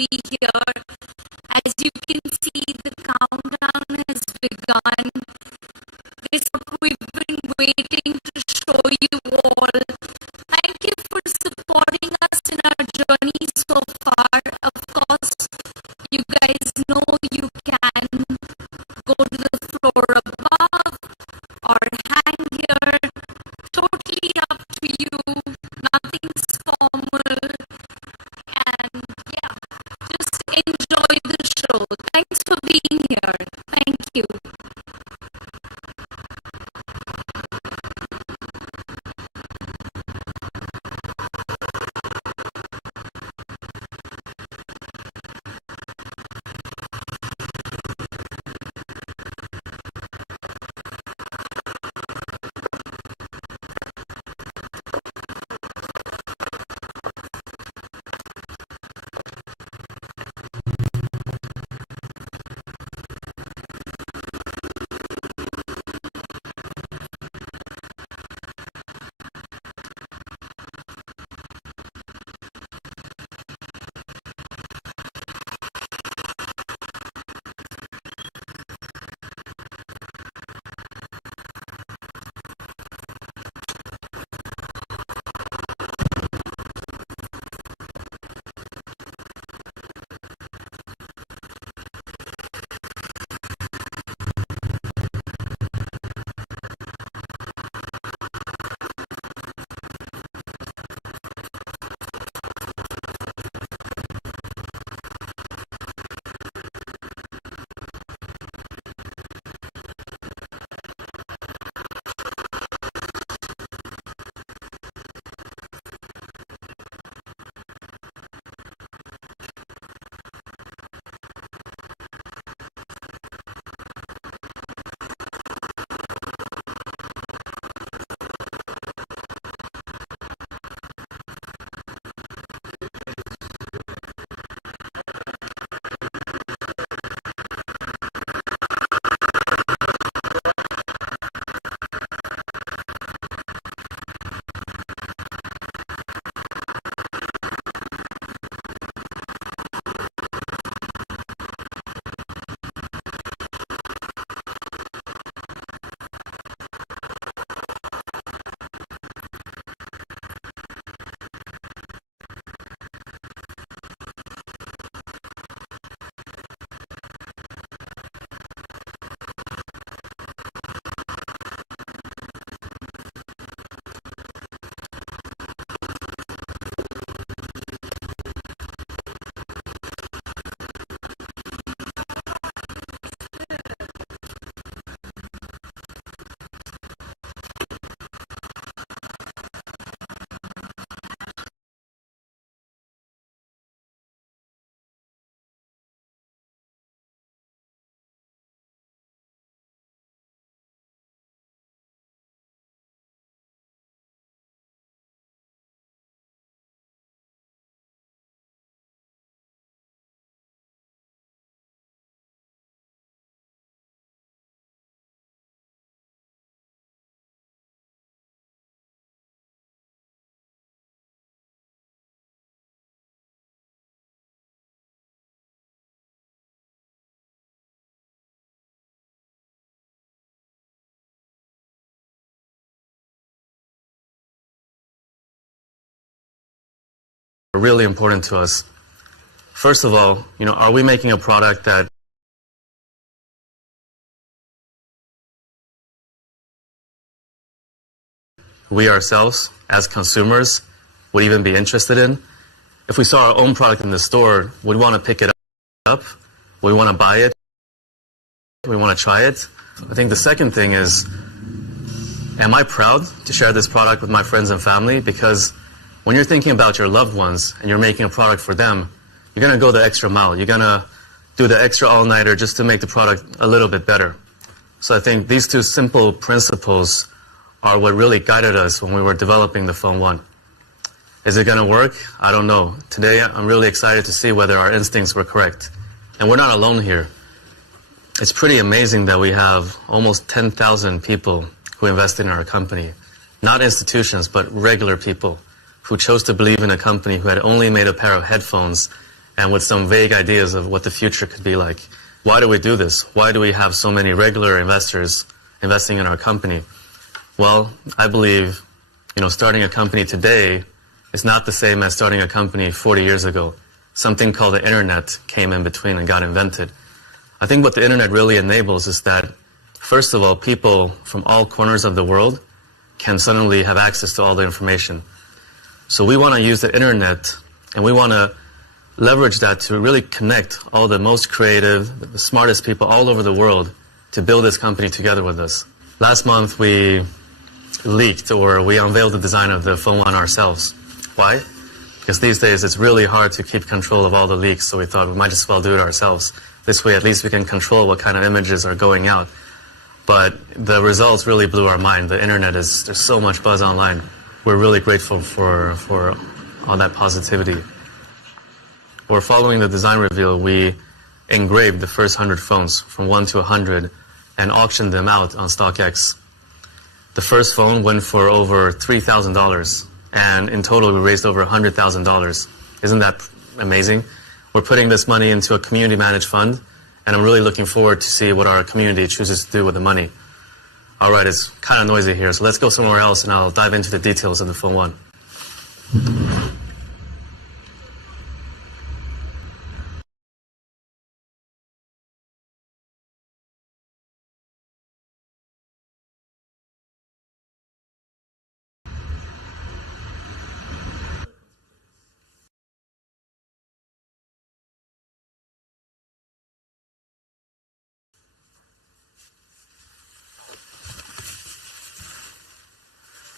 be here. As you can see, the countdown has begun. This is what we've been waiting to show you all. Thank you for supporting us in our journey so far. Of course, you guys know you can go to the floor above or hang here. Totally up to you. Nothing's formal. And yeah, just enjoy the show. Thanks for being here. Thank you. Really important to us. First of all, are we making a product that we ourselves as consumers would even be interested in? If we saw our own product in the store, we'd want to pick it up, we want to buy it, we want to try it. I think the second thing is, am I proud to share this product with my friends and family? Because when you're thinking about your loved ones and you're making a product for them, you're going to go the extra mile. You're going to do the extra all-nighter just to make the product a little bit better. So I think these two simple principles are what really guided us when we were developing the Phone 1. Is it going to work? I don't know. Today, I'm really excited to see whether our instincts were correct. And we're not alone here. It's pretty amazing that we have almost 10,000 people who invested in our company. Not institutions, but regular people who chose to believe in a company who had only made a pair of headphones and with some vague ideas of what the future could be like. Why do we do this? Why do we have so many regular investors investing in our company? Well, I believe, starting a company today is not the same as starting a company 40 years ago. Something called the internet came in between and got invented. I think what the internet really enables is that, first of all, people from all corners of the world can suddenly have access to all the information. So we want to use the internet, and we want to leverage that to really connect all the most creative, the smartest people all over the world to build this company together with us. Last month we leaked, or we unveiled the design of the phone 1 ourselves. Why? Because these days it's really hard to keep control of all the leaks, so we thought we might as well do it ourselves. This way at least we can control what kind of images are going out. But the results really blew our mind. The internet there's so much buzz online. We're really grateful for all that positivity. Or following the design reveal, we engraved the first 100 phones from 1 to 100 and auctioned them out on StockX. The first phone went for over $3,000, and in total we raised over $100,000. Isn't that amazing? We're putting this money into a community managed fund, and I'm really looking forward to see what our community chooses to do with the money. All right, it's kind of noisy here, so let's go somewhere else and I'll dive into the details of the phone 1.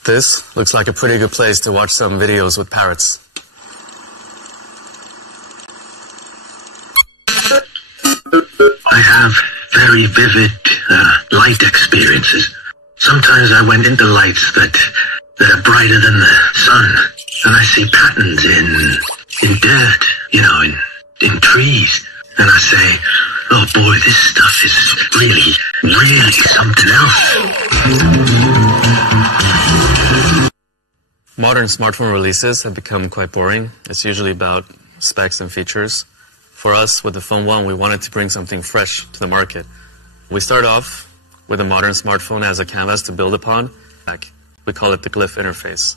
This looks like a pretty good place to watch some videos with parrots. I have very vivid light experiences. Sometimes I went into lights that are brighter than the sun, and I see patterns in dirt, in trees, and I say, oh boy, this stuff is really, really something else. Modern smartphone releases have become quite boring. It's usually about specs and features. For us, with the phone 1, we wanted to bring something fresh to the market. We start off with a modern smartphone as a canvas to build upon. We call it the glyph interface.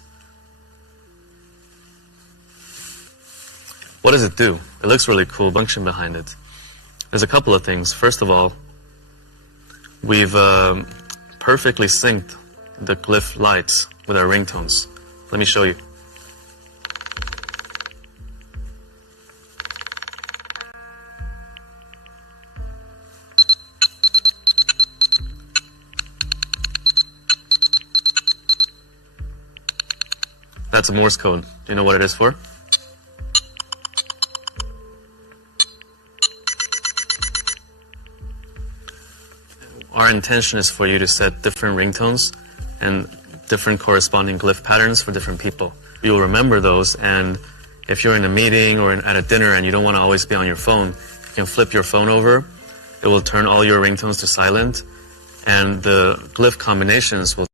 What does it do? It looks really cool, function behind it. There's a couple of things. First of all, we've perfectly synced the glyph lights with our ringtones. Let me show you. That's a Morse code. Do you know what it is for? Our intention is for you to set different ringtones and different corresponding glyph patterns for different people. You'll remember those, and if you're in a meeting or at a dinner and you don't want to always be on your phone, you can flip your phone over. It will turn all your ringtones to silent, and the glyph combinations will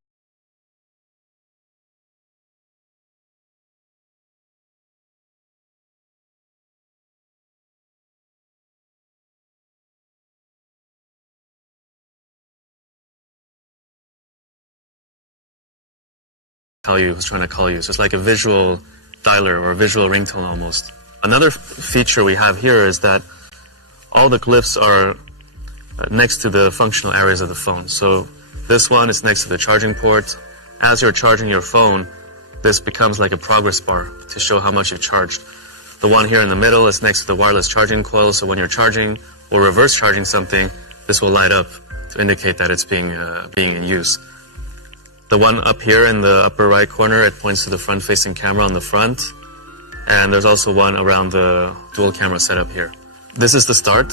tell you who's trying to call you. So it's like a visual dialer or a visual ringtone almost. Another feature we have here is that all the glyphs are next to the functional areas of the phone. So this one is next to the charging port. As you're charging your phone, this becomes like a progress bar to show how much you've charged. The one here in the middle is next to the wireless charging coil, so when you're charging or reverse charging something, this will light up to indicate that it's being in use. The one up here in the upper right corner, it points to the front-facing camera on the front. And there's also one around the dual camera setup here. This is the start,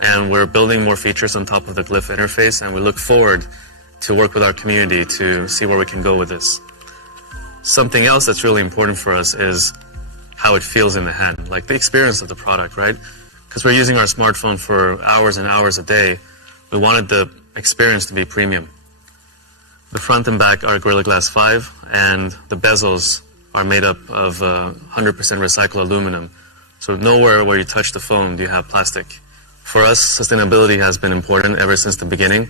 and we're building more features on top of the glyph interface, and we look forward to work with our community to see where we can go with this. Something else that's really important for us is how it feels in the hand, like the experience of the product, right? Because we're using our smartphone for hours and hours a day, we wanted the experience to be premium. The front and back are Gorilla Glass 5, and the bezels are made up of 100% recycled aluminum, So nowhere where you touch the phone do you have plastic. For us, sustainability has been important ever since the beginning,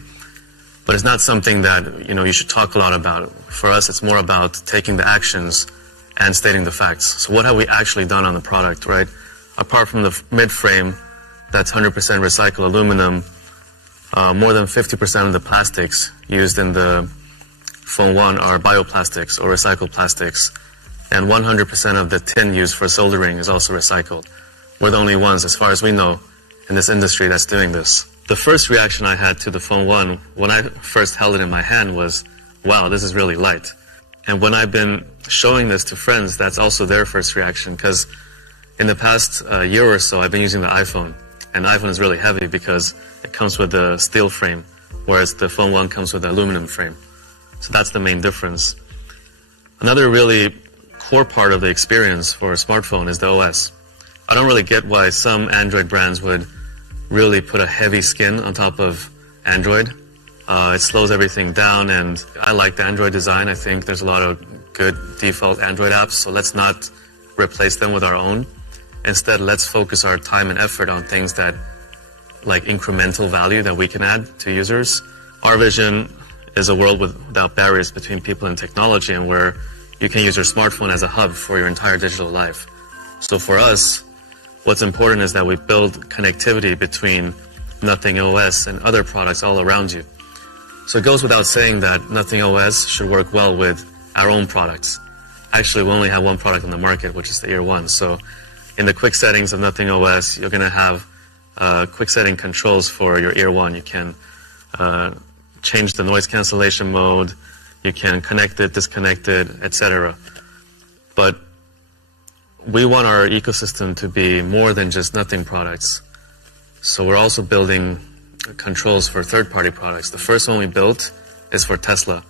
but it's not something that you should talk a lot about. For us, it's more about taking the actions and stating the facts. So what have we actually done on the product, right? Apart from the mid-frame, that's 100% recycled aluminum, more than 50% of the plastics used in the Phone 1 are bioplastics or recycled plastics, and 100% of the tin used for soldering is also recycled. We're the only ones, as far as we know, in this industry that's doing this. The first reaction I had to the Phone 1 when I first held it in my hand was, wow, this is really light. And when I've been showing this to friends, that's also their first reaction, because in the past year or so, I've been using the iPhone, and the iPhone is really heavy because it comes with a steel frame, whereas the Phone 1 comes with an aluminum frame. So that's the main difference. Another really core part of the experience for a smartphone is the OS. I don't really get why some Android brands would really put a heavy skin on top of Android. It slows everything down, and I like the Android design. I think there's a lot of good default Android apps, so let's not replace them with our own. Instead, let's focus our time and effort on things that like incremental value that we can add to users. Our vision is a world without barriers between people and technology, and where you can use your smartphone as a hub for your entire digital life. So for us, what's important is that we build connectivity between Nothing OS and other products all around you. So it goes without saying that Nothing OS should work well with our own products. Actually, we only have one product on the market, which is the Ear 1. So in the quick settings of Nothing OS, you're going to have quick setting controls for your Ear 1. You can change the noise cancellation mode, you can connect it, disconnect it, etc. But we want our ecosystem to be more than just Nothing products. So we're also building controls for third-party products. The first one we built is for Tesla.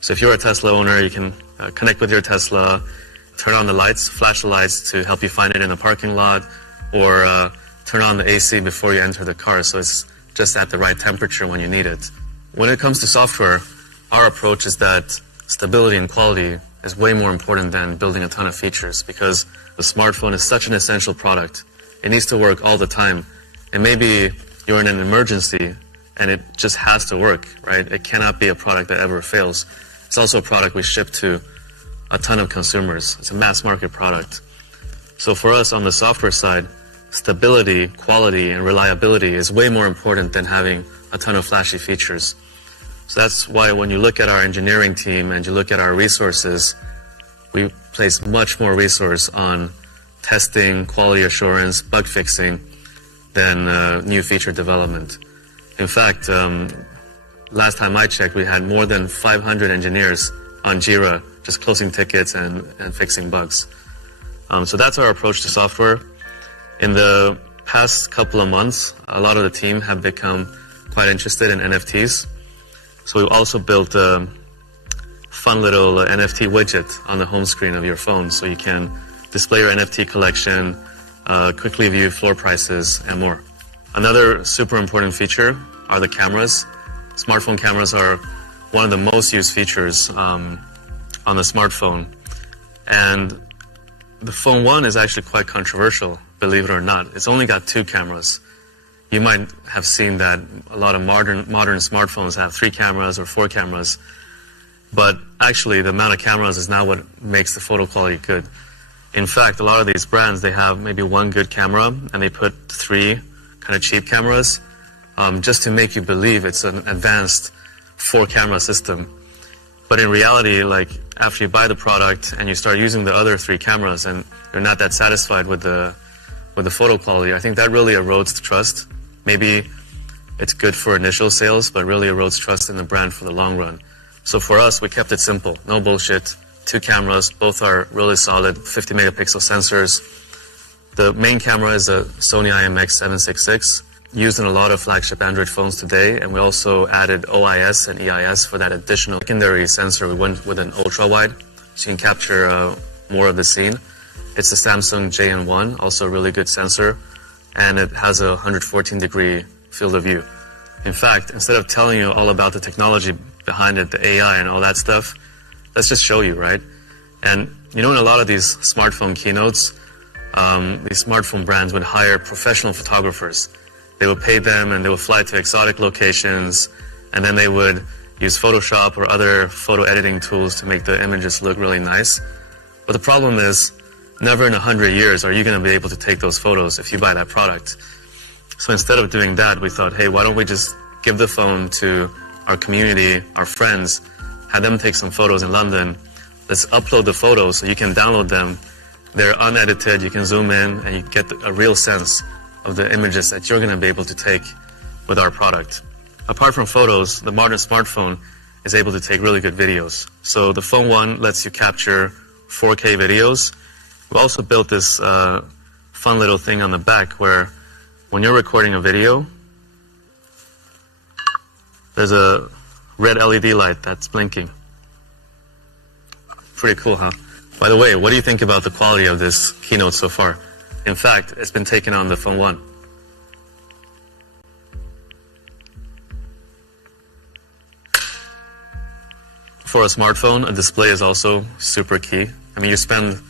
So if you're a Tesla owner, you can connect with your Tesla, turn on the lights, flash the lights to help you find it in a parking lot, or turn on the AC before you enter the car so it's just at the right temperature when you need it. When it comes to software, our approach is that stability and quality is way more important than building a ton of features, because the smartphone is such an essential product. It needs to work all the time. And maybe you're in an emergency and it just has to work, right? It cannot be a product that ever fails. It's also a product we ship to a ton of consumers. It's a mass market product. So for us on the software side, stability, quality, and reliability is way more important than having a ton of flashy features. So that's why when you look at our engineering team and you look at our resources, we place much more resource on testing, quality assurance, bug fixing than new feature development. In fact, last time I checked, we had more than 500 engineers on Jira just closing tickets and fixing bugs. So that's our approach to software. In the past couple of months, a lot of the team have become quite interested in NFTs. So we also built a fun little NFT widget on the home screen of your phone, so you can display your NFT collection, quickly view floor prices, and more. Another super important feature are the cameras. Smartphone cameras are one of the most used features on the smartphone. And the Phone 1 is actually quite controversial, believe it or not. It's only got 2 cameras. You might have seen that a lot of modern smartphones have 3 cameras or 4 cameras. But actually, the amount of cameras is not what makes the photo quality good. In fact, a lot of these brands, they have maybe 1 good camera, and they put 3 kind of cheap cameras, just to make you believe it's an advanced 4-camera system. But in reality, like after you buy the product and you start using the other 3 cameras and you're not that satisfied with the photo quality, I think that really erodes the trust. Maybe it's good for initial sales, but really erodes trust in the brand for the long run. So for us, we kept it simple, no bullshit. 2 cameras, both are really solid, 50 megapixel sensors. The main camera is a Sony IMX766, used in a lot of flagship Android phones today, and we also added OIS and EIS for that additional secondary sensor. We went with an ultra-wide, so you can capture more of the scene. It's the Samsung JN1, also a really good sensor, and it has a 114-degree field of view. In fact, instead of telling you all about the technology behind it, the AI and all that stuff, let's just show you, right? And you know, in a lot of these smartphone keynotes, these smartphone brands would hire professional photographers. They would pay them and they would fly to exotic locations, and then they would use Photoshop or other photo editing tools to make the images look really nice. But the problem is, never in 100 years are you going to be able to take those photos if you buy that product. So instead of doing that, we thought, hey, why don't we just give the phone to our community, our friends, have them take some photos in London. Let's upload the photos so you can download them. They're unedited, you can zoom in, and you get a real sense of the images that you're going to be able to take with our product. Apart from photos, the modern smartphone is able to take really good videos. So the Phone 1 lets you capture 4K videos. We also built this fun little thing on the back where when you're recording a video, there's a red LED light that's blinking. Pretty cool, huh? By the way, what do you think about the quality of this keynote so far? In fact, it's been taken on the Phone 1. For a smartphone, a display is also super key. I mean, you spend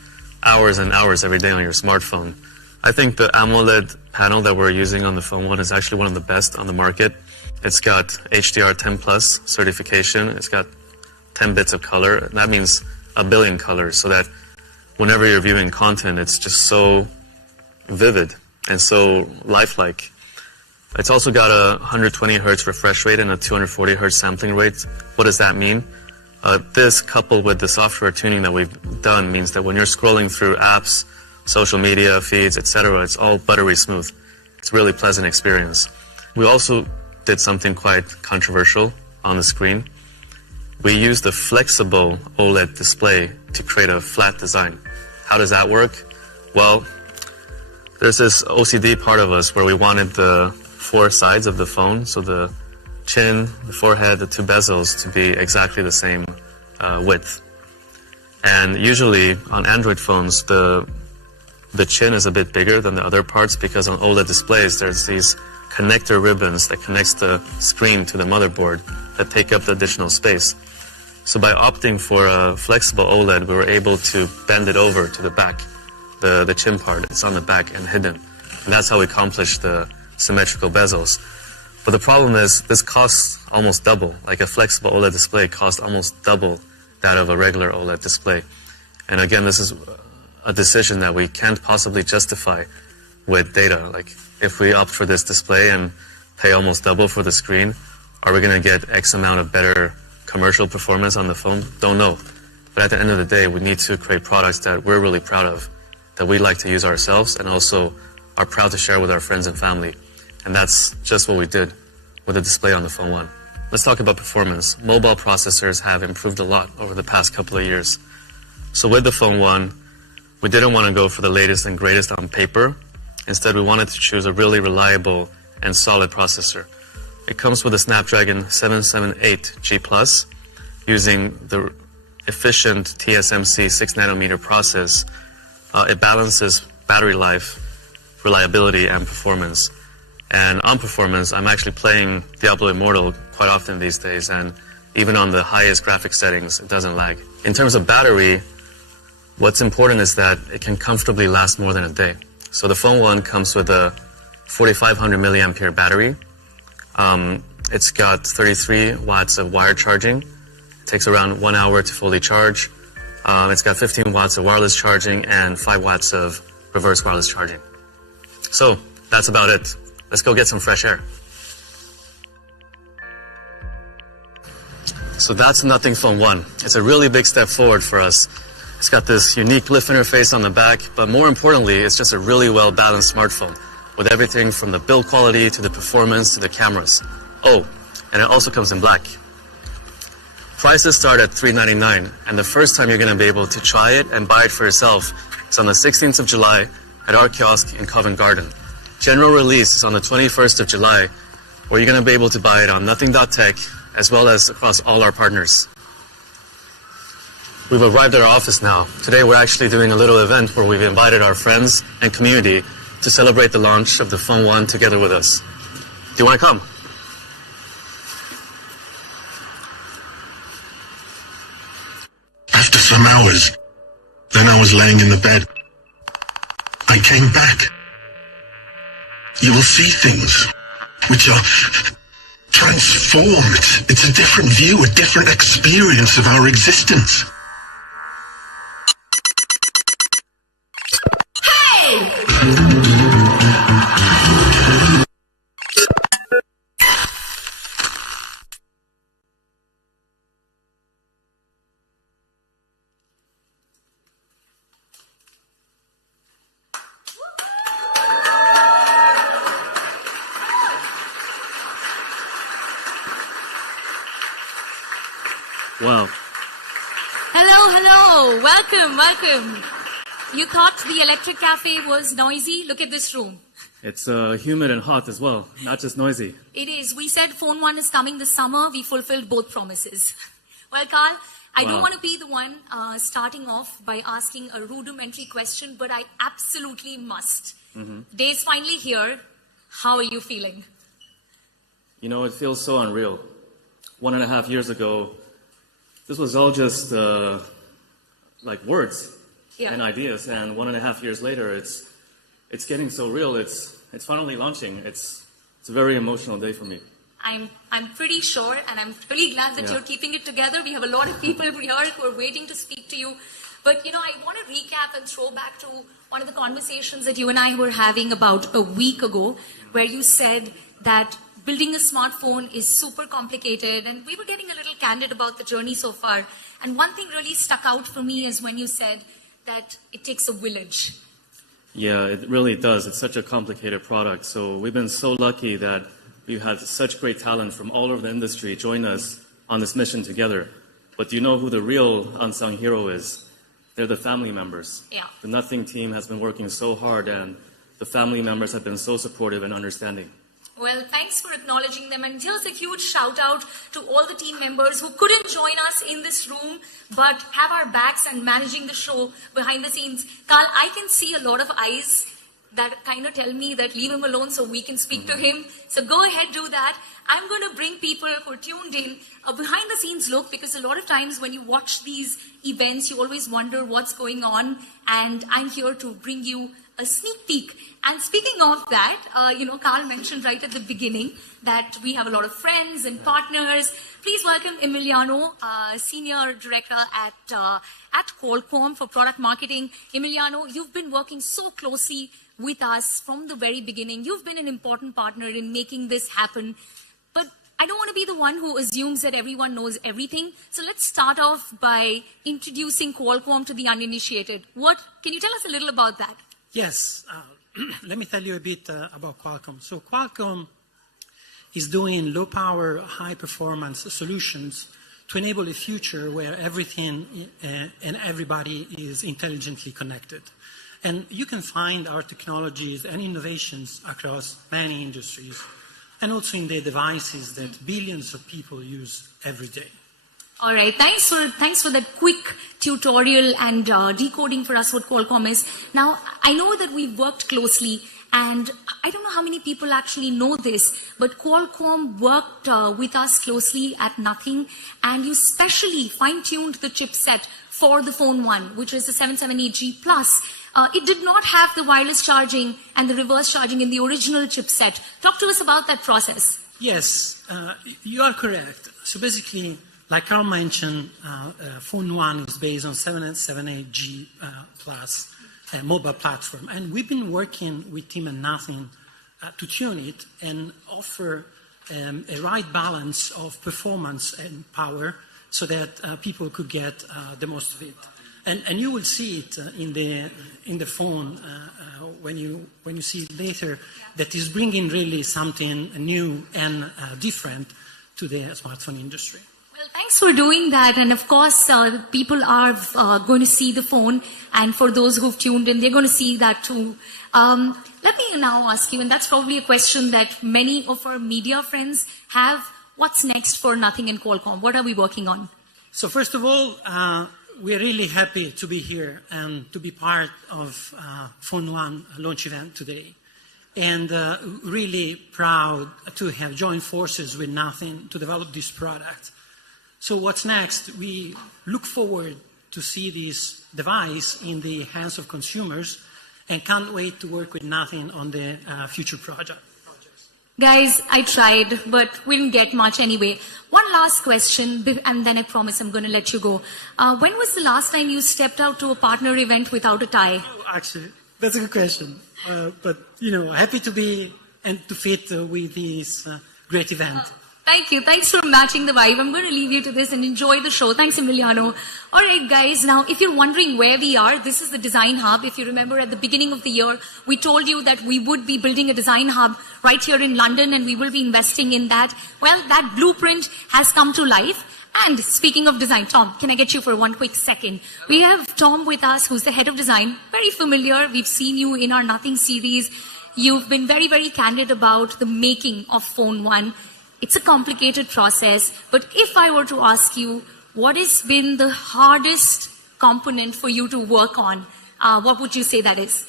hours and hours every day on your smartphone. I think the AMOLED panel that we're using on the Phone 1 is actually one of the best on the market. It's got HDR 10 plus certification. It's got 10 bits of color. And that means a billion colors, so that whenever you're viewing content, it's just so vivid and so lifelike. It's also got a 120 hertz refresh rate and a 240 hertz sampling rate. What does that mean? This, coupled with the software tuning that we've done, means that when you're scrolling through apps, social media feeds, etc., it's all buttery smooth. It's a really pleasant experience. We also did something quite controversial on the screen. We used a flexible OLED display to create a flat design. How does that work? Well, there's this OCD part of us where we wanted the four sides of the phone, so the chin, the forehead, the two bezels, to be exactly the same width. And usually on Android phones, the chin is a bit bigger than the other parts because on OLED displays, there's these connector ribbons that connects the screen to the motherboard that take up the additional space. So by opting for a flexible OLED, we were able to bend it over to the back, the chin part. It's on the back and hidden. And that's how we accomplished the symmetrical bezels. But the problem is this costs almost double. Like a flexible OLED display costs almost double that of a regular OLED display. And again, this is a decision that we can't possibly justify with data. Like if we opt for this display and pay almost double for the screen, are we going to get X amount of better commercial performance on the phone? Don't know. But at the end of the day, we need to create products that we're really proud of, that we like to use ourselves and also are proud to share with our friends and family. And that's just what we did with the display on the Phone 1. Let's talk about performance. Mobile processors have improved a lot over the past couple of years. So with the Phone 1, we didn't want to go for the latest and greatest on paper. Instead, we wanted to choose a really reliable and solid processor. It comes with a Snapdragon 778G Plus using the efficient TSMC 6nm process. It balances battery life, reliability, and performance. And on performance, I'm actually playing Diablo Immortal quite often these days, and even on the highest graphic settings, it doesn't lag. In terms of battery, what's important is that it can comfortably last more than a day. So the Phone 1 comes with a 4500 milliampere battery. It's got 33 watts of wire charging. It takes around 1 hour to fully charge. It's got 15 watts of wireless charging and 5 watts of reverse wireless charging. So that's about it. Let's go get some fresh air. So that's Nothing Phone 1. It's a really big step forward for us. It's got this unique lift interface on the back, but more importantly, it's just a really well-balanced smartphone with everything from the build quality to the performance to the cameras. Oh, and it also comes in black. Prices start at $399, and the first time you're going to be able to try it and buy it for yourself is on the 16th of July at our kiosk in Covent Garden. General release is on the 21st of July, where you're going to be able to buy it on Nothing.tech, as well as across all our partners. We've arrived at our office now. Today we're actually doing a little event where we've invited our friends and community to celebrate the launch of the Phone 1 together with us. Do you want to come? After some hours, then I was laying in the bed. I came back. You will see things which are transformed. It's a different view, a different experience of our existence. Wow. Hello. Welcome. You thought the electric cafe was noisy? Look at this room. It's humid and hot as well, not just noisy. It is. We said Phone 1 is coming this summer. We fulfilled both promises. Well, Carl, I don't want to be the one starting off by asking a rudimentary question, but I absolutely must. Day's finally here. How are you feeling? You know, it feels so unreal. 1.5 years ago, this was all just like words and ideas, and 1.5 years later, it's getting so real. It's finally launching. It's a very emotional day for me. I'm pretty sure, and I'm really glad that you're keeping it together. We have a lot of people here who are waiting to speak to you. But, you know, I want to recap and throw back to one of the conversations that you and I were having about a week ago, where you said that building a smartphone is super complicated, and we were getting a little candid about the journey so far. And one thing really stuck out for me is when you said that it takes a village. Yeah, it really does. It's such a complicated product. So we've been so lucky that we've had such great talent from all over the industry join us on this mission together. But do you know who the real unsung hero is? They're the family members. Yeah. The Nothing team has been working so hard, and the family members have been so supportive and understanding. Well, thanks for acknowledging them. And here's a huge shout out to all the team members who couldn't join us in this room, but have our backs and managing the show behind the scenes. Carl, I can see a lot of eyes that kind of tell me that leave him alone so we can speak to him. So go ahead, do that. I'm going to bring people who are tuned in a behind the scenes look, because a lot of times when you watch these events, you always wonder what's going on. And I'm here to bring you a sneak peek. And speaking of that, you know, Carl mentioned right at the beginning that we have a lot of friends and partners. Please welcome Emiliano, Senior Director at Qualcomm for Product Marketing. Emiliano, you've been working so closely with us from the very beginning. You've been an important partner in making this happen. But I don't want to be the one who assumes that everyone knows everything. So let's start off by introducing Qualcomm to the uninitiated. Can you tell us a little about that? Yes. Let me tell you a bit about Qualcomm. So Qualcomm is doing low-power, high-performance solutions to enable a future where everything and everybody is intelligently connected. And you can find our technologies and innovations across many industries, and also in the devices that billions of people use every day. All right, thanks for that quick tutorial and decoding for us what Qualcomm is. Now, I know that we've worked closely, and I don't know how many people actually know this, but Qualcomm worked with us closely at Nothing, and you specially fine-tuned the chipset for the Phone 1, which is the 778G Plus. It did not have the wireless charging and the reverse charging in the original chipset. Talk to us about that process. Yes, you are correct. So basically, like Carl mentioned, Phone 1 is based on 778G Plus mobile platform. And we've been working with Team and Nothing to tune it and offer a right balance of performance and power so that people could get the most of it. And you will see it in the phone when you see it later, that is bringing really something new and different to the smartphone industry. Well, thanks for doing that. And of course, people are going to see the phone. And for those who've tuned in, they're going to see that too. Let me now ask you, and that's probably a question that many of our media friends have. What's next for Nothing and Qualcomm? What are we working on? So first of all, we're really happy to be here and to be part of Phone 1 launch event today. And really proud to have joined forces with Nothing to develop this product. So what's next? We look forward to see this device in the hands of consumers and can't wait to work with Nathan on the future projects. Guys, I tried, but we didn't get much anyway. One last question, and then I promise I'm going to let you go. When was the last time you stepped out to a partner event without a tie? Oh, actually, that's a good question. But, happy to be and to fit with this great event. Thank you. Thanks for matching the vibe. I'm going to leave you to this and enjoy the show. Thanks, Emiliano. All right, guys. Now, if you're wondering where we are, this is the Design Hub. If you remember at the beginning of the year, we told you that we would be building a Design Hub right here in London, and we will be investing in that. Well, that blueprint has come to life. And speaking of design, Tom, can I get you for one quick second? We have Tom with us, who's the head of design. Very familiar. We've seen you in our Nothing series. You've been very, very candid about the making of Phone 1. It's a complicated process, but if I were to ask you, what has been the hardest component for you to work on? What would you say that is?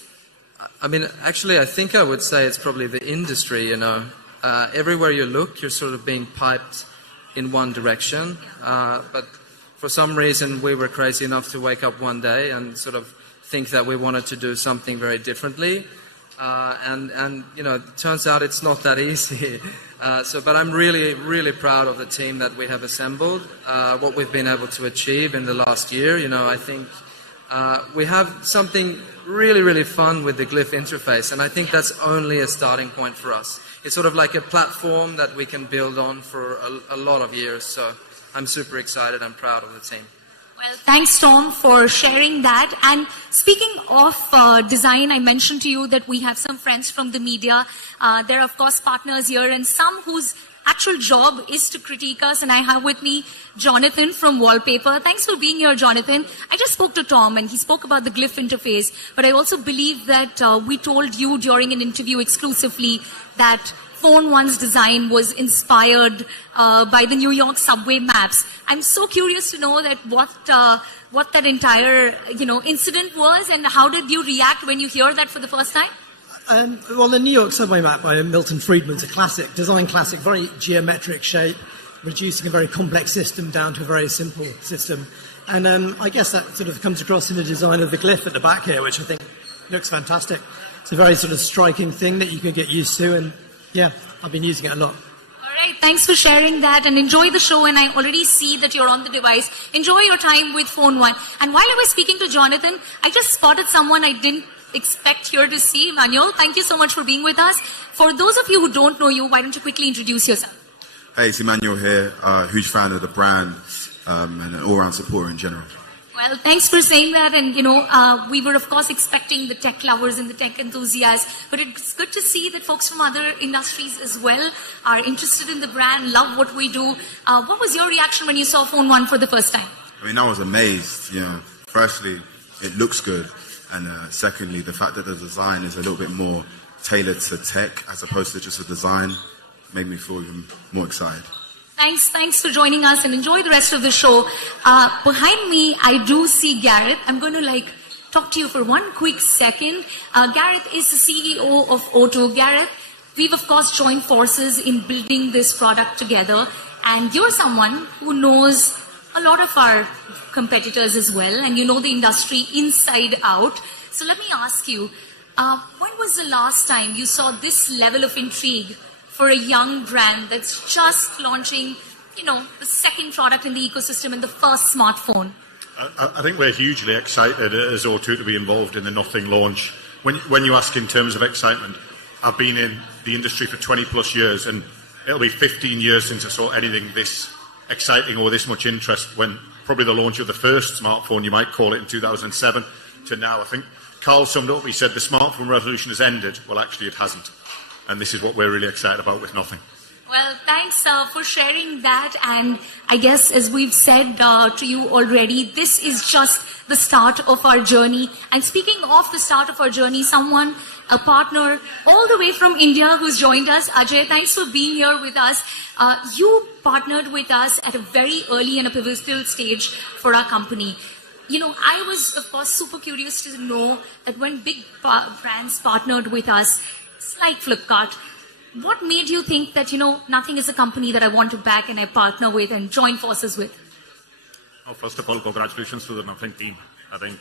I mean, actually, I think I would say it's probably the industry, Everywhere you look, you're sort of being piped in one direction. But for some reason, we were crazy enough to wake up one day and sort of think that we wanted to do something very differently. It turns out it's not that easy. But I'm really, really proud of the team that we have assembled, what we've been able to achieve in the last year. I think we have something really, really fun with the Glyph interface, and I think that's only a starting point for us. It's sort of like a platform that we can build on for a lot of years, so I'm super excited and proud of the team. Well, thanks, Tom, for sharing that. And speaking of design, I mentioned to you that we have some friends from the media. There are, of course, partners here, and some whose actual job is to critique us. And I have with me Jonathan from Wallpaper. Thanks for being here, Jonathan. I just spoke to Tom, and he spoke about the Glyph interface. But I also believe that we told you during an interview exclusively that Phone 1's design was inspired by the New York subway maps. I'm so curious to know that what that entire incident was, and how did you react when you hear that for the first time? Well, the New York subway map by Milton Friedman's a classic, design classic, very geometric shape, reducing a very complex system down to a very simple system. And I guess that sort of comes across in the design of the Glyph at the back here, which I think looks fantastic. It's a very sort of striking thing that you can get used to, and yeah, I've been using it a lot. All right, thanks for sharing that, and enjoy the show. And I already see that you're on the device. Enjoy your time with Phone 1. And while I was speaking to Jonathan, I just spotted someone I didn't expect here to see. Manuel, thank you so much for being with us. For those of you who don't know you, why don't you quickly introduce yourself? Hey, it's Emmanuel here, huge fan of the brand and an all-round supporter in general. Well, thanks for saying that. And, we were, of course, expecting the tech lovers and the tech enthusiasts. But it's good to see that folks from other industries as well are interested in the brand, love what we do. What was your reaction when you saw Phone 1 for the first time? I mean, I was amazed. Firstly, it looks good. And secondly, the fact that the design is a little bit more tailored to tech as opposed to just a design made me feel even more excited. Thanks for joining us, and enjoy the rest of the show. Behind me, I do see Gareth. I'm going to talk to you for one quick second. Gareth is the CEO of O2. Gareth, we've of course joined forces in building this product together, and you're someone who knows a lot of our competitors as well, and you know the industry inside out. So let me ask you, when was the last time you saw this level of intrigue for a young brand that's just launching, the second product in the ecosystem and the first smartphone? I think we're hugely excited as O2 to be involved in the Nothing launch. When you ask in terms of excitement, I've been in the industry for 20 plus years, and it'll be 15 years since I saw anything this exciting or this much interest, when probably the launch of the first smartphone, you might call it, in 2007 to now. I think Carl summed up, he said the smartphone revolution has ended. Well, actually it hasn't. And this is what we're really excited about with Nothing. Well, thanks for sharing that. And I guess, as we've said to you already, this is just the start of our journey. And speaking of the start of our journey, a partner all the way from India who's joined us. Ajay, thanks for being here with us. You partnered with us at a very early and a pivotal stage for our company. I was, of course, super curious to know that when big brands partnered with us, it's like Flipkart, what made you think that, Nothing is a company that I want to back and I partner with and join forces with? First of all, congratulations to the Nothing team. I think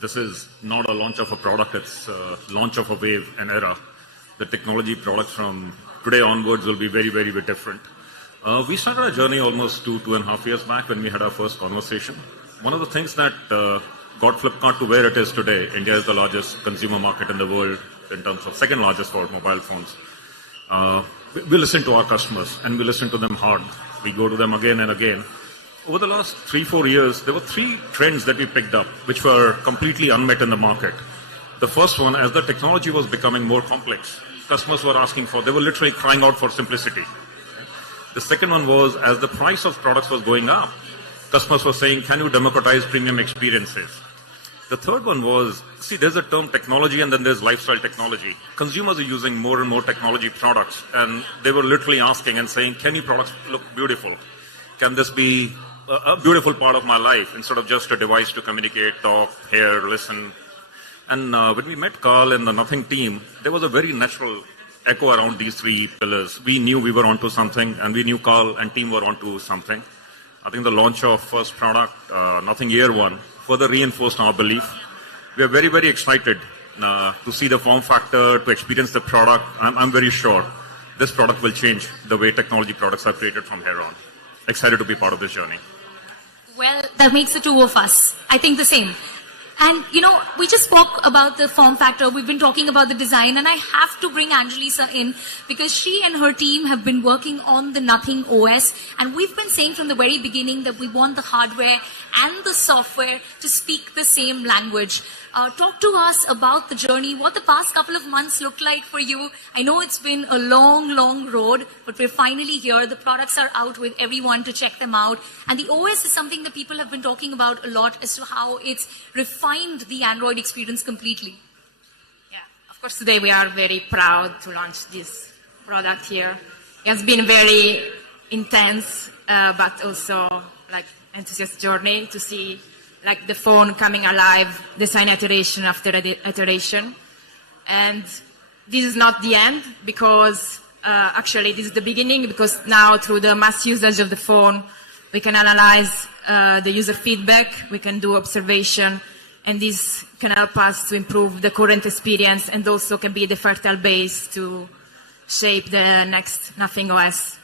this is not a launch of a product, it's a launch of a wave, an era. The technology products from today onwards will be very, very, very different. We started our journey almost 2.5 years back when we had our first conversation. One of the things that got Flipkart to where it is today, India is the largest consumer market in the world in terms of second largest for mobile phones. We listen to our customers and we listen to them hard. We go to them again and again. Over the last 3-4 years, there were 3 trends that we picked up which were completely unmet in the market. The first one, as the technology was becoming more complex, customers were asking for, they were literally crying out for simplicity. The second one was, as the price of products was going up, customers were saying, can you democratize premium experiences? The third one was, see, there's a term technology and then there's lifestyle technology. Consumers are using more and more technology products and they were literally asking and saying, can your products look beautiful? Can this be a beautiful part of my life instead of just a device to communicate, talk, hear, listen? And when we met Carl and the Nothing team, there was a very natural echo around these 3 pillars. We knew we were onto something and we knew Carl and team were onto something. I think the launch of first product, Nothing Year 1, further reinforced our belief. We are very, very excited to see the form factor, to experience the product. I'm very sure this product will change the way technology products are created from here on. Excited to be part of this journey. Well, that makes the 2 of us. I think the same. And, you know, we just spoke about the form factor. We've been talking about the design. And I have to bring Angelisa in because she and her team have been working on the Nothing OS. And we've been saying from the very beginning that we want the hardware and the software to speak the same language. Talk to us about the journey, what the past couple of months looked like for you. I know it's been a long, long road, but we're finally here. The products are out with everyone to check them out. And the OS is something that people have been talking about a lot as to how it's refined the Android experience completely. Yeah, of course, today we are very proud to launch this product here. It has been very intense, but also like enthusiastic journey to see like the phone coming alive, design iteration after iteration. And this is not the end because actually this is the beginning because now through the mass usage of the phone, we can analyze the user feedback, we can do observation, and this can help us to improve the current experience and also can be the fertile base to shape the next Nothing OS.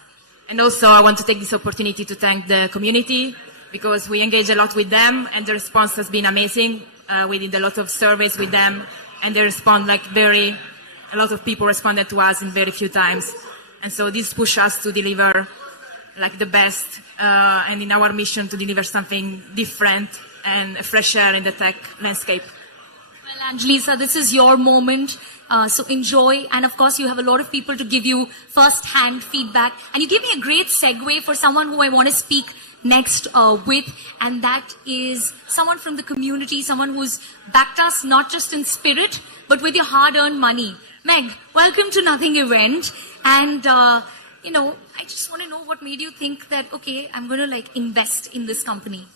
And also I want to take this opportunity to thank the community because we engage a lot with them and the response has been amazing. We did a lot of surveys with them and they respond like a lot of people responded to us in very few times. And so this pushes us to deliver like the best and in our mission to deliver something different and a fresh air in the tech landscape. Well, Angelisa, this is your moment. So enjoy. And of course, you have a lot of people to give you first-hand feedback. And you give me a great segue for someone who I want to speak next with, and that is someone from the community, someone who's backed us not just in spirit, but with your hard-earned money. Meg, welcome to Nothing event. And, you know, I just want to know what made you think that, okay, I'm going to like invest in this company.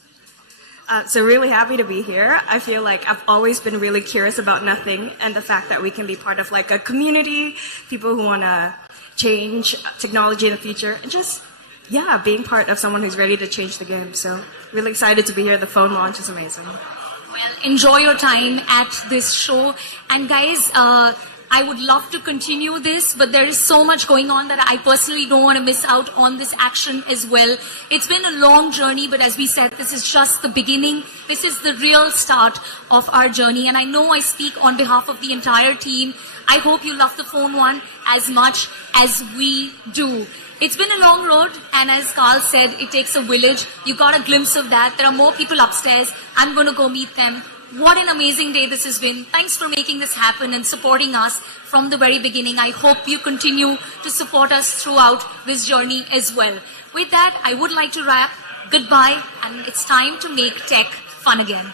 So really happy to be here. I feel like I've always been really curious about Nothing and the fact that we can be part of like a community, people who want to change technology in the future, and just, yeah, being part of someone who's ready to change the game. So really excited to be here. The phone launch is amazing. Well, enjoy your time at this show. And guys, I would love to continue this, but there is so much going on that I personally don't want to miss out on this action as well. It's been a long journey, but as we said, this is just the beginning. This is the real start of our journey. And I know I speak on behalf of the entire team. I hope you love the phone one as much as we do. It's been a long road, and as Carl said, it takes a village. You got a glimpse of that. There are more people upstairs. I'm going to go meet them. What an amazing day this has been. Thanks for making this happen and supporting us from the very beginning. I hope you continue to support us throughout this journey as well. With that, I would like to wrap. Goodbye, and it's time to make tech fun again.